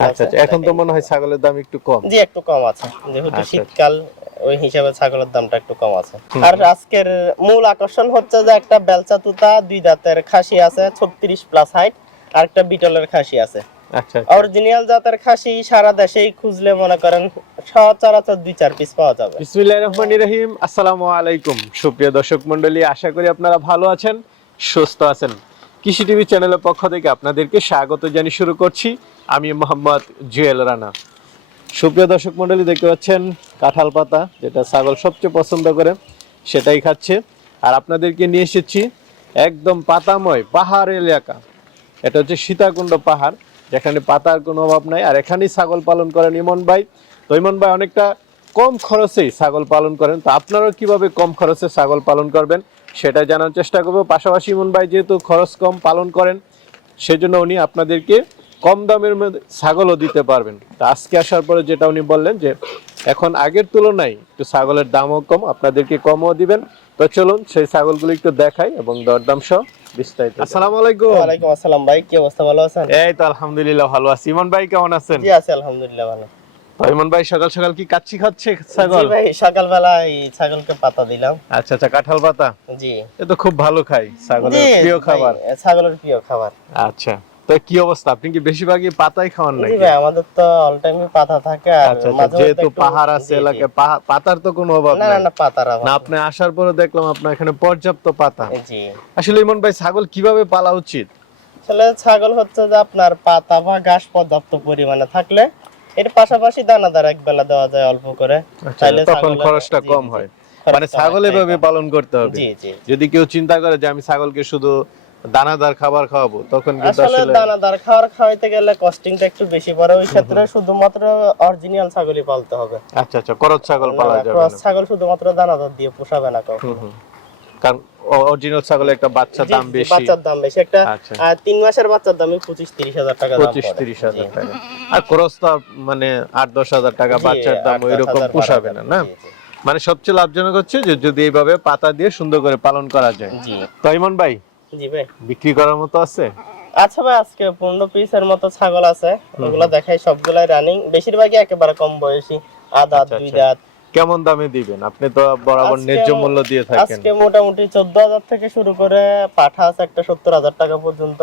আচ্ছা আচ্ছা। এখন তো মনে হয় ছাগলের দাম একটু কম। জি একটু কম আছে। যেহেতু আচ্ছা। শীতকাল ওই হিসাবে ছাগলের দামটা একটু কম আছে। আর আজকের মূল আকর্ষণ হচ্ছে যে একটা বেলচা তুতা দুই দাঁতের খাসি আছে ছত্রিশ প্লাস হাইট আর একটা বিটলের খাসি আছে। অরিজিনাল জাতের খাসি সারা দেশেই খুঁজলে মনে করেন সচরাচর দুই চার পিস পাওয়া যাবে। বিসমিল্লাহির রহমানির রহিম। আসসালামু আলাইকুম। সুপ্রিয় দর্শক মণ্ডলী আশা করি আপনারা ভালো আছেন সুস্থ আছেন। কৃষি টিভি চ্যানেলের পক্ষ থেকে আপনাদেরকে স্বাগত জানিয়ে শুরু করছি। আমি মোহাম্মদ জুয়েল রানা। সুপ্রিয় দর্শক মন্ডলী দেখতে পাচ্ছেন কাঁঠাল পাতা, যেটা ছাগল সবচেয়ে পছন্দ করে, সেটাই খাচ্ছে। আর আপনাদেরকে নিয়ে এসেছি একদম পাতাময় পাহাড় এলাকা। এটা হচ্ছে সীতাকুণ্ড পাহাড়, যেখানে পাতার কোনো অভাব নাই। আর এখানেই ছাগল পালন করেন ইমন ভাই। তো ইমন ভাই, অনেকটা কম খরচেই ছাগল পালন করেন। তো আপনারাও কীভাবে কম খরচে ছাগল পালন করবেন, সেটা জানার চেষ্টা করব। পাশাপাশি ইমন ভাই যেহেতু খরচ কম পালন করেন, সেজন্য উনি আপনাদেরকে কম দামের মধ্যে ছাগলও দিতে পারবেন। তো আজকে আসার পরে যেটা উনি বললেন যে এখন আগের তুলনায় একটু ছাগলের দামও কম আপনাদেরকে কমও দিবেন। তো চলুন সেই ছাগলগুলো একটু দেখাই এবং দরদাম সহ বিস্তারিত আসসালামু আলাইকুম। ওয়ালাইকুম আসসালাম ভাই কি অবস্থা ভালো আছেন? এই তো আলহামদুলিল্লাহ ভালো আছি। ইমন ভাই কেমন আছেন? জি আছে আলহামদুলিল্লাহ ভালো। ইমন ভাই সকাল সকাল কি কাচ্চি খাচ্ছে জি ছাগল ভাই সকালবেলা এই ছাগলকে পাতা দিলাম। আচ্ছা আচ্ছা কাঁঠাল পাতা? জি। এ তো খুব ভালো খাই ছাগলের প্রিয় খাবার। ছাগলের প্রিয় খাবার। আচ্ছা। তো কি অবস্থা? আপনি কি বেশিরভাগই পাতাই খাওয়ান নাকি? ভাই আমাদের তো অল টাইমে পাতা থাকে আর আচ্ছা আচ্ছা যেহেতু পাহাড় আছে। এলাকায় পাতার তো কোনো অভাব না না পাতার না আপনি আসার পরে দেখলাম আপনার এখানে পর্যাপ্ত পাতা। জি। আসলে ইমন ভাই ছাগল কীভাবে পালা উচিত? আসলে ছাগল হচ্ছে যে আপনার পাতা বা ঘাস পর্যাপ্ত পরিমাণে থাকলে এর পাশাপাশি দানাদার এক বেলা দেওয়া যায় অল্প করে। আচ্ছা, তাইলে তখন খরচটা কম হয়। মানে ছাগল এভাবে পালন করতে হবে। যদি কেউ চিন্তা করে যে আমি ছাগলকে শুধু দানাদার খাবার খাওয়াবো তখন কিন্তু আসলে দানাদার খাবার খাওয়াইতে গেলে কস্টিংটা একটু বেশি পড়ে। ওই ক্ষেত্রে শুধুমাত্র অরিজিনাল ছাগলই পালতে হবে। আচ্ছা আচ্ছা করত ছাগল পালা যাবে না। ছাগল শুধুমাত্র দানাদার দিয়ে পোষাবে না কখনো। কারণ অরিজিনাল ছাগলের একটা বাচ্চার দাম বেশি। বাচ্চার দাম বেশি। একটা আচ্ছা। তিন মাসের বাচ্চার দামই পঁচিশ তিরিশ হাজার টাকা পঁচিশ। তিরিশ হাজার টাকা। আর মানে আট দশ হাজার টাকা বাচ্চার দাম ওই রকম পোষাবে না না। মানে সবচেয়ে লাভজনক হচ্ছে যে যদি এইভাবে পাতা দিয়ে সুন্দর করে পালন করা যায়। জি। তো ইমন ভাই জি ভাই। বিক্রি করার মতো আছে? আচ্ছা ভাই আজকে পনেরো পিসের মতো ছাগল আছে। ওগুলো দেখাই সবগুলাই রানিং বেশিরভাগই একেবারে কম বয়সী। আধ আচ্ছা, দুই আচ্ছা। দাঁত। কেমন দামে দিবেন? আপনি তো বরাবর ন্যায্য মূল্য দিয়ে থাকেন। আজকে মোটামুটি চোদ্দ হাজার থেকে শুরু করে পাঠা আছে একটা সত্তর হাজার টাকা পর্যন্ত।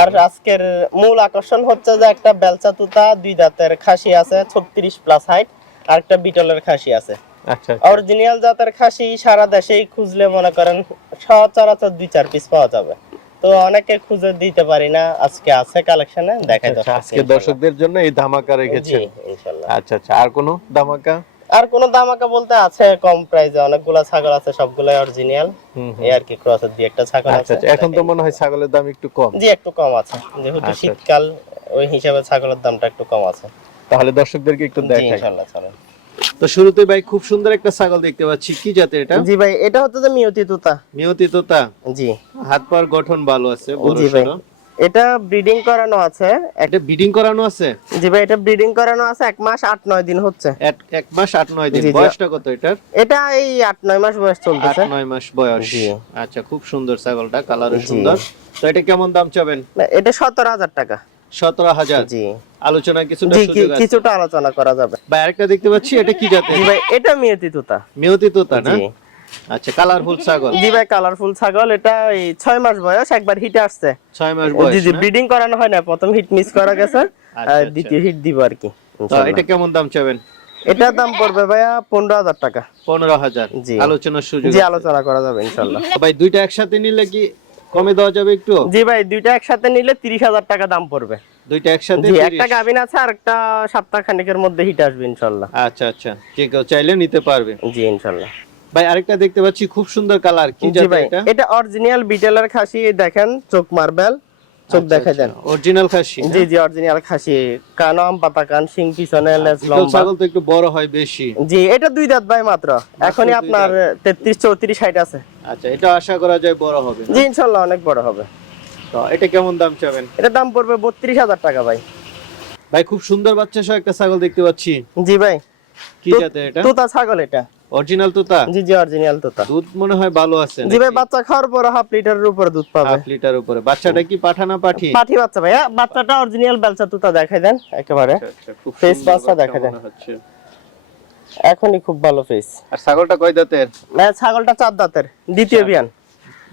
আর আজকের মূল আকর্ষণ হচ্ছে যে একটা বেলচা তুতা দুই দাঁতের খাসি আছে ছত্রিশ প্লাস হাইট আর একটা বিটলের খাসি আছে। আচ্ছা আচ্ছা। অরিজিনাল জাতের খাসি সারা দেশেই খুঁজলে মনে করেন সচরাচর দুই চার পিস পাওয়া যাবে। তো অনেকে খুঁজে দিতে পারি না আজকে আছে কালেকশনে দেখাই আচ্ছা, আজকে দর্শকদের জন্য এই ধামাকা আচ্ছা আচ্ছা আর কোনো ধামাকা? আর কোন দামাকা বলতে আছে কম প্রাইসে অনেকগুলা ছাগল আছে সবগুলাই অরিজিনাল। এই আর কি ক্রসের দিয়ে একটা ছাগল আচ্ছা আছে। আচ্ছা এখন তো মনে হয় ছাগলের দাম একটু কম। জি একটু কম আছে। যেহেতু আচ্ছা। শীতকাল ওই হিসাবে ছাগলের দামটা একটু কম আছে। তাহলে দর্শকদেরকে একটু দেখাই। ইনশাল্লাহ চলেন। তো শুরুতে ভাই খুব সুন্দর একটা ছাগল দেখতে পাচ্ছি। কি জাতের এটা? জি ভাই এটা হচ্ছে যে মিয়তি তুতা। নিয়তি তোতা? জি। হাত পার গঠন ভালো আছে বড় এটা ব্রিডিং করানো আছে। এটা বিডিং করানো আছে? জি ভাই এটা ব্রিডিং করানো আছে এক মাস আট নয় দিন হচ্ছে। এক- মাস আট নয় দিন। জি, জি। বয়সটা কত এটার? এটা এই আট নয় মাস বয়স আট চলতেছে নয় মাস বয়স। আচ্ছা খুব সুন্দর ছাগলটা কালারও সুন্দর। তো এটা কেমন দাম চাবেন? এটা সতেরো হাজার টাকা। সতেরো হাজার। জি। আলোচনা কিছুটা সুযোগ আছে। কিছুটা আলোচনা করা যাবে। ভাই আরেকটা দেখতে পাচ্ছি এটা কি জাতের? ভাই এটা মিয়তি তুতা। মিয়তি তোতা না? আচ্ছা কালারফুল ছাগল। জি ভাই কালারফুল ছাগল এটা এই ছয় মাস বয়স একবার হিটে আসছে। ছয় মাস বয়স জি না? ব্রিডিং করানো হয় না প্রথম হিট মিস করা গেছে আচ্ছা, আচ্ছা। দ্বিতীয় হিট দিব আর কি তো এটা কেমন দাম চাবেন? এটার দাম পড়বে ভাইয়া পনেরো হাজার টাকা। পনেরো হাজার। জি। আলোচনার সুযোগ জি আলোচনা করা যাবে ইনশাল্লাহ ভাই দুইটা একসাথে নিলে কি কমে দেওয়া যাবে একটু? জি ভাই দুইটা একসাথে নিলে তিরিশ হাজার টাকা দাম পড়বে। দুইটা একসাথে একটা আছে আর একটা সপ্তাহ খানেকের মধ্যে হিট আসবে ইনশাল্লাহ। আচ্ছা আচ্ছা। ঠিক আছে চাইলে নিতে পারবে। জি ইনশাল্লাহ। ভাই আরেকটা দেখতে পাচ্ছি খুব সুন্দর কালার। কি এটা? অরিজিনাল বিটেলার খাসি দেখেন চোখ মার্বেল। চোখ আচ্ছা, দেখা দেন। অরিজিনাল খাসি জি জি অরিজিনাল খাসি। কান আম পাতা কান সিং পিছনে লেজ লম্বা। ছাগল তো একটু বড় হয় বেশি। জি এটা দুই দাঁত ভাই মাত্র। এখনই আপনার তেত্রিশ চৌত্রিশ হাইট আছে। আচ্ছা এটা আশা করা যায় বড় হবে জি ইনশাল্লাহ অনেক বড় হবে। তো এটা কেমন দাম চাবেন? এটা দাম পড়বে বত্রিশ হাজার টাকা ভাই। ভাই খুব সুন্দর বাচ্চা সহ একটা ছাগল দেখতে পাচ্ছি। জি ভাই। কি জাতের এটা? তোতা ছাগল এটা। অরিজিনাল তোতা? জি জি অরিজিনাল তোতা। দুধ মনে হয় ভালো আছে জি ভাই বাচ্চা খাওয়ার পর হাফ লিটারের উপরে দুধ পাবে। হাফ লিটার উপরে। বাচ্চাটা কি পাঠানা পাঠি? পাঠি বাচ্চা ভাইয়া বাচ্চাটা অরিজিনাল বেলচা তুতা দেখাই দেন একেবারে। ফেস আচ্ছা, সুন্দর বাচ্চা দেখা যায়। এখনই খুব ভালো ফেস আর ছাগলটা কয় দাঁতের? না ছাগলটা চার দাঁতের দ্বিতীয় বিয়ান।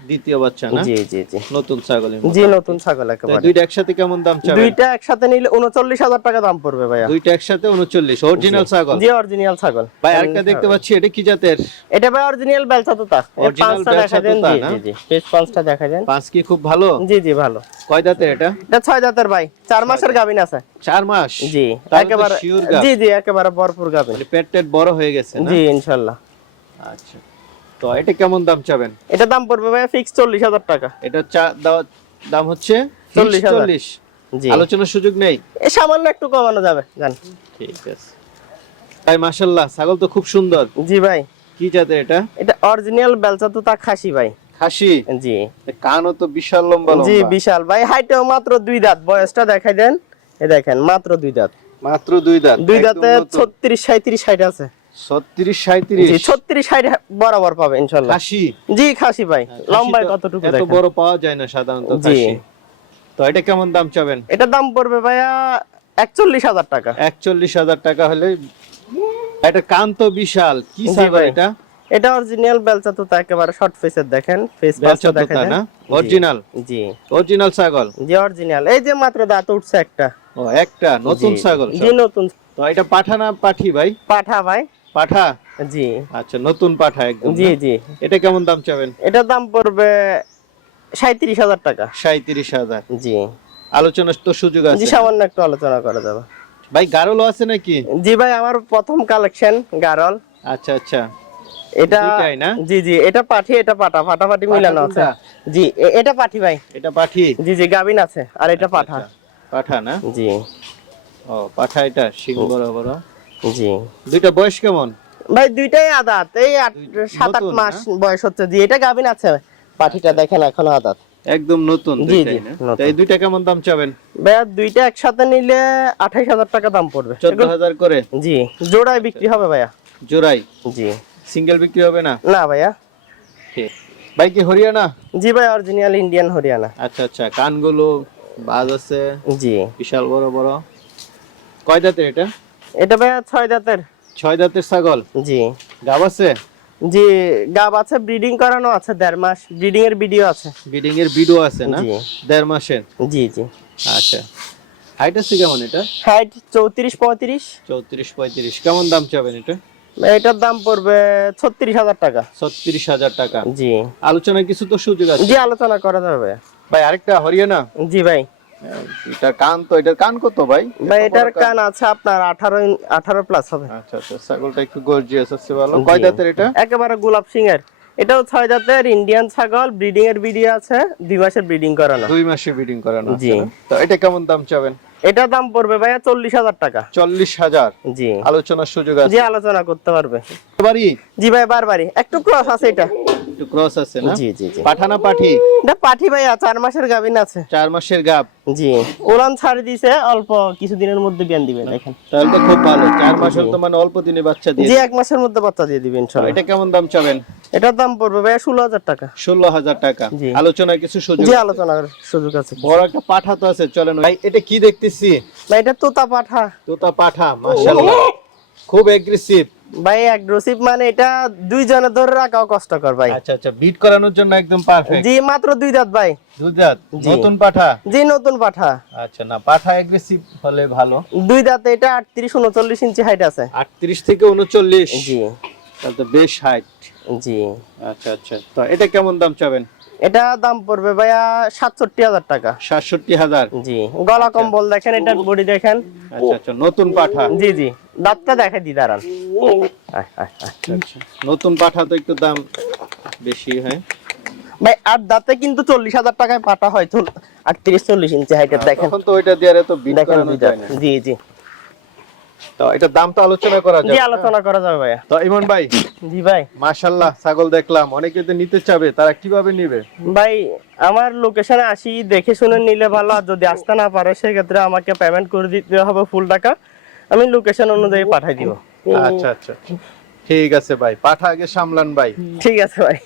দ্বিতীয় বাচ্চা না? জি জি জি। নতুন ছাগল জি নতুন ছাগল একেবারে। দুইটা একসাথে কেমন দাম চাবেন? দুইটা একসাথে নিলে উনচল্লিশ হাজার টাকা দাম পড়বে ভাইয়া। দুইটা একসাথে উনচল্লিশ অরিজিনাল ছাগল? জি অরিজিনাল ছাগল। ভাই আরেকটা দেখতে পাচ্ছি এটা কি জাতের? এটা ভাই অরিজিনাল বেলচা তোতা এর পাঁচটা দেখা দেন জি না? জি জি পেজ পাঁচটা দেখা দেন। পাঁচ কি খুব ভালো? জি জি ভালো। কয় দাঁতের এটা? এটা ছয় জাতের ভাই চার মাসের গাভিন আছে। চার মাস? জি একেবারে জি জি একেবারে ভরপুর গাভিন মানে পেট টেট বড় হয়ে গেছে না? জি ইনশাল্লাহ। আচ্ছা। তো এটা কেমন দাম চাবেন? এটা দাম পড়বে ভাই ফিক্স চল্লিশ হাজার টাকা। এটা চা- দাম হচ্ছে চল্লিশ। চল্লিশ। আলোচনার সুযোগ নেই? এ সামান্য একটু কমানো যাবে জান। ঠিক আছে। মাশাল্লাহ ছাগল তো খুব সুন্দর। জি ভাই। কি জাতের এটা? এটা অরিজিনাল বেলচা তো তা খাসি ভাই। খাসি? জি। কানও তো বিশাল লম্বা জি বিশাল। ভাই হাইটেও মাত্র দুই দাঁত। বয়সটা দেখাই দেন। এ দেখেন মাত্র দুই দাঁত। মাত্র দুই দাঁত। দুই দাঁতে ছত্রিশ সাঁত্রিশ ষাট আছে। ছত্রিশ জি সাঁত্রিশ ছত্রিশ ষাট বরাবর পাবে ইনশাল্লাহ। খাসি? জি খাসি ভাই লম্বায় কতটুকু এত বড় পাওয়া যায় না সাধারণত জি। তো এটা কেমন দাম চাবেন? এটা দাম পড়বে ভাইয়া একচল্লিশ হাজার টাকা। একচল্লিশ হাজার টাকা হলে এটা কান তো বিশাল। কি জি এটা? এটা অরিজিনাল বেলচা তো একেবারে শর্ট ফেসের দেখেন ফেস বেলচা পাঁচটা দেখা না? অরিজিনাল? জি। অরিজিনাল ছাগল? জি অরিজিনাল। এই যে মাত্র দাঁত উঠছে একটা। ও একটা? নতুন ছাগল জি নতুন। তো এটা পাঠা না পাঠি ভাই? পাঠা ভাই। পাঠা? জি। আচ্ছা নতুন পাঠা একদম জি জি। এটা কেমন দাম চাবেন? এটার দাম পড়বে সাঁত্রিশ হাজার টাকা। সাঁত্রিশ হাজার। জি। আলোচনার তো সুযোগ জি আছে সামান্য একটু আলোচনা করা যাবে। ভাই গারলও আছে নাকি? জি ভাই আমার প্রথম কালেকশন গারল। আচ্ছা আচ্ছা। এটা জি জি এটা পাঠি এটা পাঠা। ফাটাফাটি মিলানো আছে। জি এটা পাঠি ভাই। এটা পাঠি? জি জি গাবিন আছে আর এটা পাঠা। আচ্ছা, পাঠা না? জি। ও পাঠা এটা শিং বড় বড়। জি। দুইটা বয়স কেমন? ভাই দুইটাই আদাত। এই আট সাত আট মাস বয়স হচ্ছে জি এটা গাবিন আছে? পাঠিটা দেখেন এখনও আদাত। একদম নতুন এই দুইটা কেমন দাম চাবেন? ভাইয়া দুইটা একসাথে নিলে আঠাইশ হাজার টাকা দাম পড়বে। চোদ্দ হাজার করে? জি। জোড়ায় বিক্রি হবে ভাইয়া। জোড়াই জি। সিঙ্গেল বিক্রি হবে না? না ভাইয়া। ঠিক। ভাই কি হরিয়ানা? জি ভাই অরিজিনাল ইন্ডিয়ান হরিয়ানা। আচ্ছা আচ্ছা। কানগুলো বাজ আছে। জি। বিশাল বড় বড়। কয় দাঁতের এটা? এটা ভাইয়া ছয় দাঁতের ছয় দাঁতের ছাগল? জি। গাব আছে? জি গাব আছে ব্রিডিং করানো আছে দেড় মাস। ব্রিডিং এর ভিডিও আছে। বিডিং এর ভিডিও আছে না? দেড় মাসের? জি জি। আচ্ছা। হাইট আছে কেমন এটা? হাইট চৌত্রিশ পঁয়ত্রিশ। চৌত্রিশ পঁয়ত্রিশ। কেমন দাম চাবেন এটা? এটার দাম পড়বে ছত্রিশ হাজার টাকা। ছত্রিশ হাজার টাকা। জি। আলোচনায় কিছু তো সুযোগ আছে? জি আলোচনা করা যাবে। ভাই আরেকটা হরিয়ানা? জি ভাই। এটা কান তো এটার কান কত ভাই? ভাই এটার কান আছে আপনার আঠারো আঠারো প্লাস হবে। আচ্ছা আচ্ছা ছাগলটা একটু গর্জিয়াস আছে ভালো। কয় দাঁতের এটা? একেবারে গোলাপ সিং এর এটাও ছয় জাতের ইন্ডিয়ান ছাগল ব্রিডিং এর ভিডিও আছে দুই মাসের ব্রিডিং করানো। দুই মাসে বিডিং করানো জি। তো এটা কেমন দাম চাবেন? এটার দাম পড়বে ভাইয়া চল্লিশ হাজার টাকা। চল্লিশ হাজার? জি। আলোচনার সুযোগ আছে। জি আলোচনা করতে পারবে। বাড়ি? জি ভাই বারবারই। একটু ক্রস আছে এটা। একটু ক্রস আছে না? জি জি জি। পাঠানা পাঠি? এটা পাঠি ভাইয়া চার মাসের গাভিন আছে। চার মাসের গাব জি। ওলান ছাড় দিছে অল্প কিছুদিনের মধ্যে বিয়ান দিবে দেখেন। তাহলে তো খুব ভালো। চার মাসের তো মানে অল্প দিনে বাচ্চা দিয়ে জি এক মাসের মধ্যে বাচ্চা দিয়ে দিবেন ইনশাআল্লাহ এটা কেমন দাম চাবেন? এটার দাম পড়বে ভাইয়া ষোলো হাজার টাকা। ষোলো হাজার টাকা। জি। আলোচনায় কিছু সুযোগ জি আলোচনার সুযোগ আছে। বড় একটা পাঠা তো আছে চলেন ভাই। এটা কি দেখতেছি? ভাই এটা তোতা পাঠা। তোতা পাঠা মাশাআল্লাহ। খুব এগ্রেসিভ ভাই অ্যাগ্রেসিভ মানে এটা দুইজনে ধরে রাখাও কষ্টকর ভাই। আচ্ছা আচ্ছা বিট করানোর জন্য একদম পারফেক্ট জি মাত্র দুই দাঁত ভাই। জাত জি। নতুন পাঠা? জি নতুন পাঠা। আচ্ছা না পাঠা এগ্রেসিভ হলে ভালো। দুই দাঁতে এটা আটত্রিশ উনচল্লিশ ইঞ্চি হাইট আছে। আটত্রিশ থেকে উনচল্লিশ। জি। তাহলে তো বেশ হাইট জি। আচ্ছা আচ্ছা তো এটা কেমন দাম চাবেন? এটা দাম পড়বে ভাইয়া সাতষট্টি হাজার টাকা। সাতষট্টি হাজার? জি গলা কম্বল দেখেন এটার বডি দেখেন। আচ্ছা আচ্ছা নতুন পাঠা। জি জি দাঁতটা দেখে দি দাঁড়ান। আচ্ছা নতুন পাঠা তো একটু দাম বেশি হয়। ভাই আট দাঁতে কিন্তু চল্লিশ হাজার টাকায় পাটা হয় আটত্রিশ চল্লিশ ইঞ্চি হাইটের দেখেন। তো ওইটা দিয়ে বিট দেখেন জি জি। তো এটা দাম তো আলোচনা করা জি আলোচনা করা যাবে ভাইয়া। তো ইমন ভাই জি ভাই। মাশাল্লাহ ছাগল দেখলাম। অনেকে নিতে চাবে তারা কীভাবে নিবে? ভাই আমার লোকেশনে আসি দেখে শুনে নিলে ভালো আর যদি আসতে না পারে সেক্ষেত্রে আমাকে পেমেন্ট করে দিতে হবে ফুল টাকা। আমি লোকেশন অনুযায়ী পাঠাই দিব। আচ্ছা আচ্ছা। ঠিক আছে ভাই পাঠা আগে সামলান ভাই। ঠিক আছে ভাই।